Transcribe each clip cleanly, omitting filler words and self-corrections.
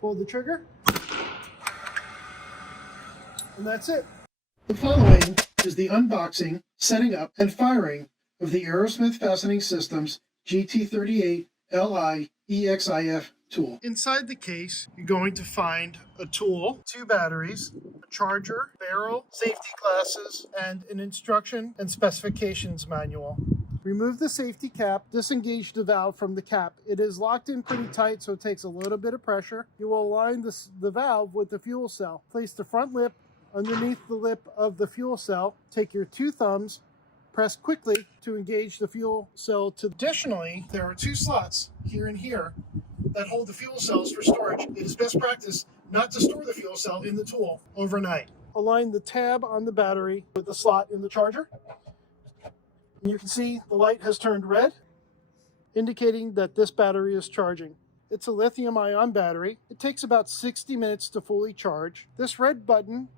pull the trigger, and that's it. The following is the unboxing, setting up, and firing of the Aerosmith Fastening Systems GT38LI-EXIF tool. Inside the case, you're going to find a tool, 2 batteries, a charger, barrel, safety glasses, and an instruction and specifications manual. Remove the safety cap, disengage the valve from the cap. It is locked in pretty tight, so it takes a little bit of pressure. You will align the valve with the fuel cell. Place the front lip underneath the lip of the fuel cell. Take your 2 thumbs, press quickly to engage the fuel cell. Additionally, there are 2 slots here and here that hold the fuel cells for storage. It is best practice not to store the fuel cell in the tool overnight. Align the tab on the battery with the slot in the charger. And you can see the light has turned red, indicating that this battery is charging. It's a lithium-ion battery. It takes about 60 minutes to fully charge. This red button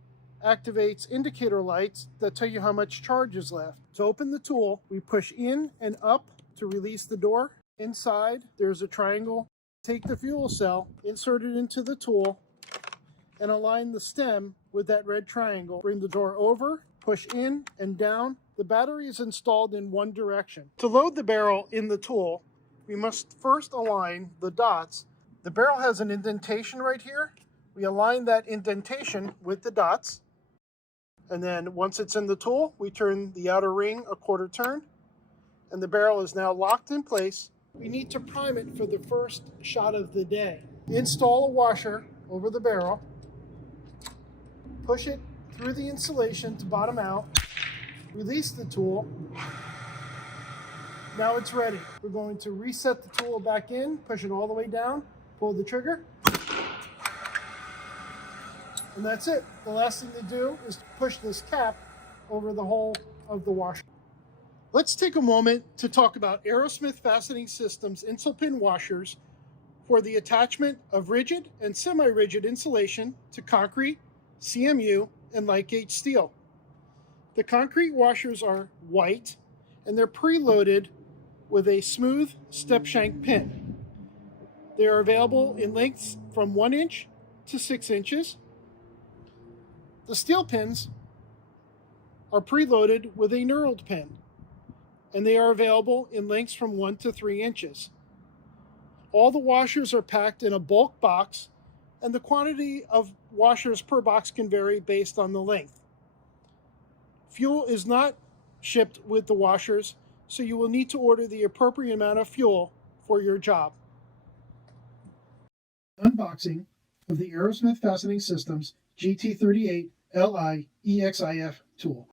activates indicator lights that tell you how much charge is left. To open the tool, we push in and up to release the door. Inside, there's a triangle. Take the fuel cell, insert it into the tool, and align the stem with that red triangle. Bring the door over, push in and down. The battery is installed in one direction. To load the barrel in the tool, we must first align the dots. The barrel has an indentation right here. We align that indentation with the dots. And then once it's in the tool, we turn the outer ring a quarter turn, and the barrel is now locked in place. We need to prime it for the first shot of the day. Install a washer over the barrel. Push it through the insulation to bottom out. Release the tool. Now it's ready. We're going to reset the tool back in, push it all the way down, pull the trigger, and that's it. The last thing to do is to push this cap over the hole of the washer. Let's take a moment to talk about Aerosmith Fastening Systems InsulPin washers for the attachment of rigid and semi-rigid insulation to concrete, CMU, and light gauge steel. The concrete washers are white, and they're preloaded with a smooth step shank pin. They are available in lengths from 1 inch to 6 inches. The steel pins are preloaded with a knurled pin, and they are available in lengths from 1 to 3 inches. All the washers are packed in a bulk box, and the quantity of washers per box can vary based on the length. Fuel is not shipped with the washers, so you will need to order the appropriate amount of fuel for your job. Unboxing of the Aerosmith Fastening Systems GT38LI-EXIF tool.